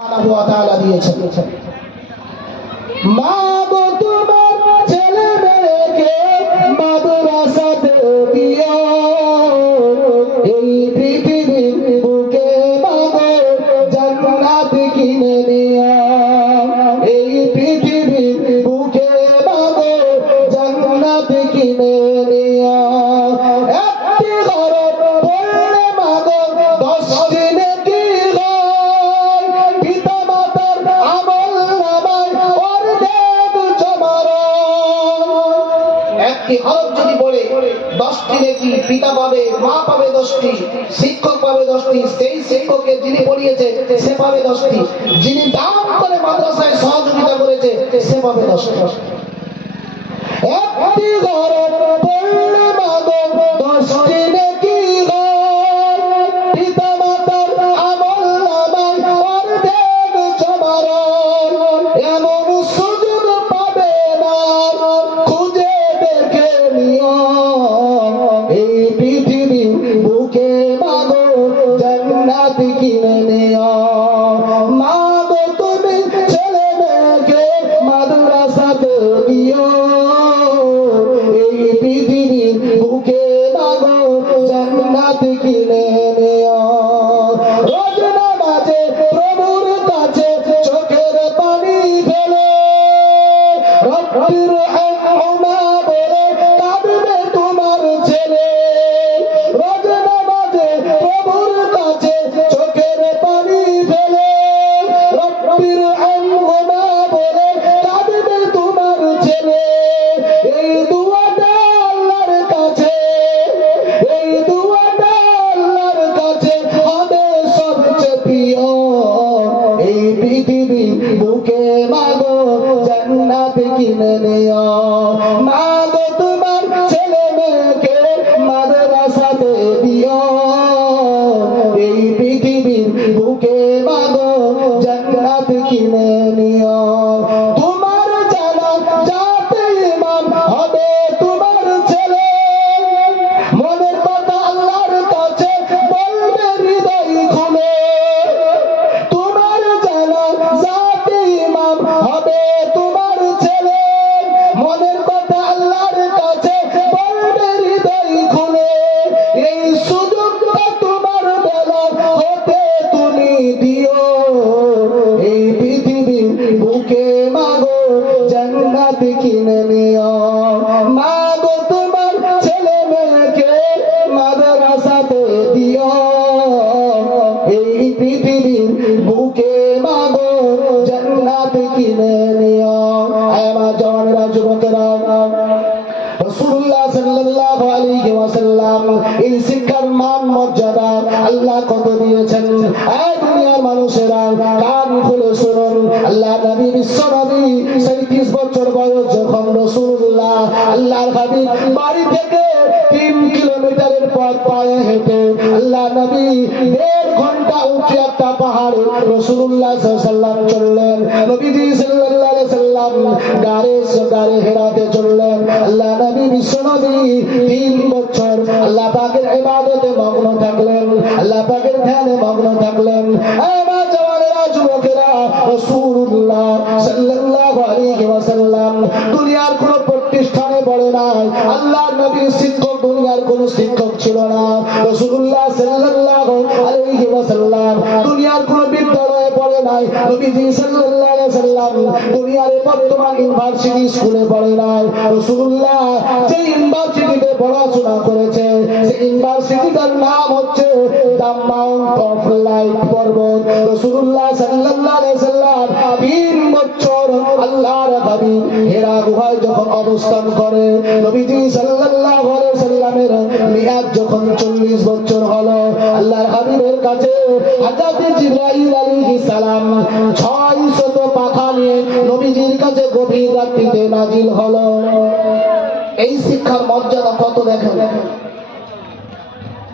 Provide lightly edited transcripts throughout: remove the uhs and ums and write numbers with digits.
সুবহানাহু ওয়া তাআলা দিয়েছেন। মা গো তোমার ছেলে মেয়েকে মাদ্রাসাতে দিও, এই পৃথিবীর বুকে মাগো জান্নাত কিনে নিও, এই পৃথিবীর বুকে মাগো জান্নাত কিনে নিও। একটি ঘর পড়লে মাগো 10টি নেকি হয়, পিতা মাতার আমল নামায় অর্ধেক জমার। একটি হরফ যদি পড়ে 10টি নেকি পিতা পাবে, মা পাবে 10টি, শিক্ষক পাবে 10টি, সেই শিক্ষককে যিনি পড়িয়েছে সে পাবে 10টি, যিনি দান করে মাদ্রাসায় সহযোগিতা করেছে সে পাবে 10টি। একটি ঘর পড়লে মাগো 10টি নেকি হয়, পিতা মাতার আমল নামায় অর্ধেক জমার। এমন সুযোগ পাবে না, খুঁজে দেখে নিও, এই পৃথিবীর বুকে মাগো জান্নাত কিনে নিও। মা গো তুমি ছেলে মেয়েকে মাদ্রাসাতে দিও, এই পৃথিবীর বুকে মাগো জান্নাত কিনে নিও। রোজ নামাজে প্রভুর কাছে চোখের পানি ফেলে, রব্বির হামহুমা বলে কাঁদবে তোমার ছেলে। রোজ নামাজে প্রভুর কাছে চোখের পানি ফেলে, রব্বির হামহুমা বলে কাঁদবে তোমার ছেলে। এই দুয়াটা আল্লাহর কাছে, এই দুয়াটা আল্লাহর কাছে হবে সবচেয়ে প্রিয়, এই পৃথিবীর বুকে মাগো জান্নাত কিনে নিও। মা গো তোমার ছেলে মেয়েকে মাদ্রাসাতে দিও, এই পৃথিবীর বুকে মাগো জান্নাত কিনে নিও। তোমার জানা যাতে ইমাম হবে তোমার ছেলে, মনের কথা আল্লাহর কাছে বলবে হৃদয় খুলে। তোমার জানা যাতে ইমাম হবে তোমার ছেলে, মনের কথা আল্লাহর কাছে বলবে হৃদয় খুলে। এই সুযোগটা তোমার বেলা হতে তুমি দিও, এই পৃথিবীর বুকে মাগো জান্নাত কিনে নিও। মা গো তোমার ছেলে মেয়েকে মাদ্রাসাতে দিও, এই পৃথিবীর বুকে মাগো জান্নাত কিনে নিও। আমার জওয়ানেরা, যুবকেরা, রাসূলুল্লাহ সাল্লাল্লাহু আলাইহি ওয়াসাল্লাম এই শিক্ষার মান মর্যাদা আল্লাহ কত দিয়েছেন। এই দুনিয়ার মানুষেরা কান খুলে শুনুন। আল্লাহ নবী, বিশ্ব নবী 37 বছর বয়স যখন রাসূলুল্লাহ আল্লাহর হাবিব বাড়ি থেকে 3 কিলোমিটারের পথ পায়ে হেঁটে আল্লাহ নবী 1.5 ঘন্টা উঁচু একটা পাহাড়ে রাসূলুল্লাহ সাল্লাল্লাহু আলাইহি ওয়াসাল্লাম চললেন। নবীজি সাল্লাল্লাহু আলাইহি ওয়াসাল্লাম গাড়ে হেরাতে চললেন। আল্লাহ নবী, বিশ্ব নবী 3 বছর আল্লাহ পাকের ইবাদতে মগ্ন থাকলেন, আল্লাহ পাকের ধ্যানে মগ্ন থাকলেন। আমার জওয়ানেরা, যুবকেরা, রাসূলুল্লাহ সাল্লাল্লাহু আলাইহি ওয়াসাল্লাম দুনিয়ার কোন প্রতিষ্ঠানে পড়ে নাই। আল্লাহ নবীর শিক্ষক দুনিয়ার কোন শিক্ষক ছিল না। রাসূলুল্লাহ সাল্লাল্লাহু আলাইহি ওয়াসাল্লাম দুনিয়ার কোন বিদ্যালয়ে পড়ে নাই। নবীজি সাল্লাল্লাহু আলাইহি ওয়াসাল্লাম দুনিয়ার বর্তমান ইউনিভার্সিটি স্কুলে পড়ে নাই। রাসূলুল্লাহ যে ইউনিভার্সিটিতে পড়াশোনা করেছে সেই ইউনিভার্সিটিটার নাম হচ্ছে দ্য মাউন্ট অফ লাইট পর্বত। রাসূলুল্লাহ সাল্লাল্লাহু আলাইহি ওয়াসাল্লাম 3 বছর আল্লাহর হাবিব হেরা গুহায় যখন অবস্থান করে, নবীজি সাল্লাল্লাহু আলাইহি ওয়াসাল্লামের মিয়াদ যখন 40 বছর হলো, আল্লাহর হাবিবের কাছে হযরত জিবরাইল আলাইহিস সালাম 600 পাখা নিয়ে নবীজির কাছে গভীর রাত্রিতে নাজিল হলো। এই শিক্ষার মর্যাদা কত দেখেন।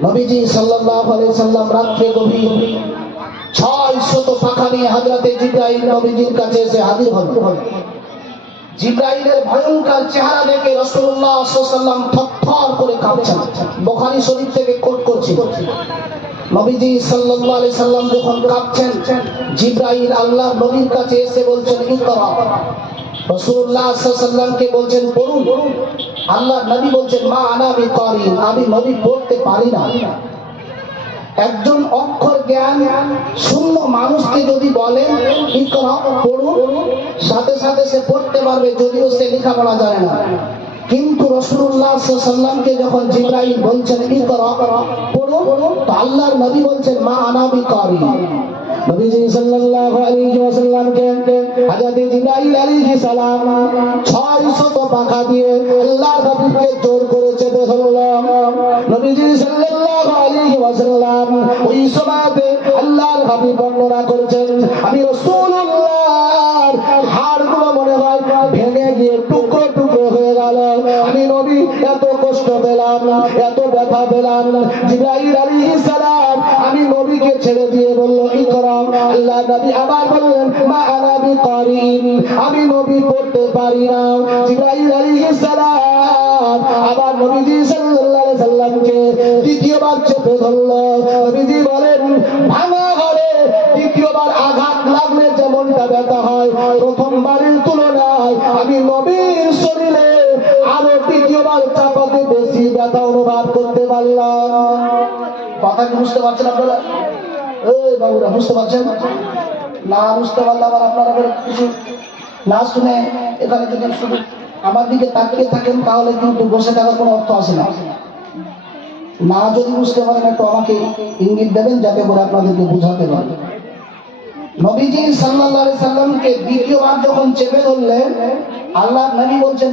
নবীজি সাল্লাল্লাহু আলাইহি সাল্লাম রাত্রে গভীর 600 পাখা নিয়ে হযরত জিবরাইল নবীজির কাছে এসে হাজির হলো। জিবরাইলের ভয়ঙ্কর চেহারা দেখে রাসূলুল্লাহ সাল্লাল্লাহু আলাইহি ওয়াসাল্লাম থরথর করে কাঁপছেন। বুখারী শরীফ থেকে কোট করছি। নবীজি সাল্লাল্লাহু আলাইহি সাল্লাম যখন কাঁপছেন, জিবরাইল আল্লাহর নবীর কাছে এসে বলছেন ইকরা। রাসূলুল্লাহ সাল্লাল্লাহু আলাইহি সাল্লামকে বলছেন পড়ুন। আল্লাহর নবী বলছেন মা আনা বিকারি, আমি নবী পড়তে পারি না। একজন অক্ষর জ্ঞান শূন্য মানুষকে যদি বলেন ইকরা পড়ুন, সাথে সাথে সে পড়তে পারবে, যদিও সে লেখাপড়া জানে না। কিন্তু রাসূলুল্লাহ সাল্লাল্লাহু আলাইহি সাল্লামকে যখন জিবরাইল বলছেন ইকরা পড়ুন, তো আল্লাহর নবী বলছেন মা আনা বিকারি। নবীজি সাল্লাল্লাহু আলাইহি ওয়াসাল্লামকে হযরত জিবরাইল আলাইহিস সালাম 600 পাখা দিয়ে আল্লাহর হাবিবকে জোর করে চেপে ধরলো। নবীজি সাল্লাল্লাহু আলাইহি ওয়াসাল্লাম ওই সময়তে আল্লাহর হাবিব বর্ণনা করেছেন, আমি রাসূলুল্লাহর হাড়গুলো মনে হয় ভেঙে গিয়ে টুকরো টুকরো হয়ে গেল। আমি নবী এত কষ্ট পেলাম, এত ব্যথা পেলাম। জিবরাইল আলাইহিস সালাম আমি নবীকে ছেড়ে দিয়ে বলল ইকরা। আল্লাহ নবী আবার বললেন মা আনা বিকারিন, আমি নবী পড়তে পারি না। জিবরাইল আলাইহিস সালাম আবার নবীজি সাল্লাল্লাহু আলাইহি সাল্লামকে দ্বিতীয়বার চেপে ধরলো। নবীজি বলেন ভাঙা ঘরে দ্বিতীয়বার আঘাত লাগলে যেমনটা ব্যথা হয়, প্রথমবারের তুলনায় আমি নবীর শরীরে আরো দ্বিতীয়বার চাপাতে বেশি ব্যথা অনুভব করতে পারলাম। কথা কি বুঝতে পারছেন আপনারা? এই বাবুরা বুঝতে পারছেন না? বুঝতে পারলে আবার আপনারা কিছু না শুনে এখানে যদি শুধু আমার দিকে তাকিয়ে থাকেন তাহলে কিন্তু বসে থাকার কোনো অর্থ আসে না। না যদি বুঝতে পারেন একটু আমাকে ইঙ্গিত দেবেন যাতে করে আপনাদেরকে বুঝাতে পারে। নবীজি সাল্লাল্লাহু আলাইহি সাল্লামকে দ্বিতীয়বার যখন চেপে ধরলেন, আল্লাহর নবী বলছেন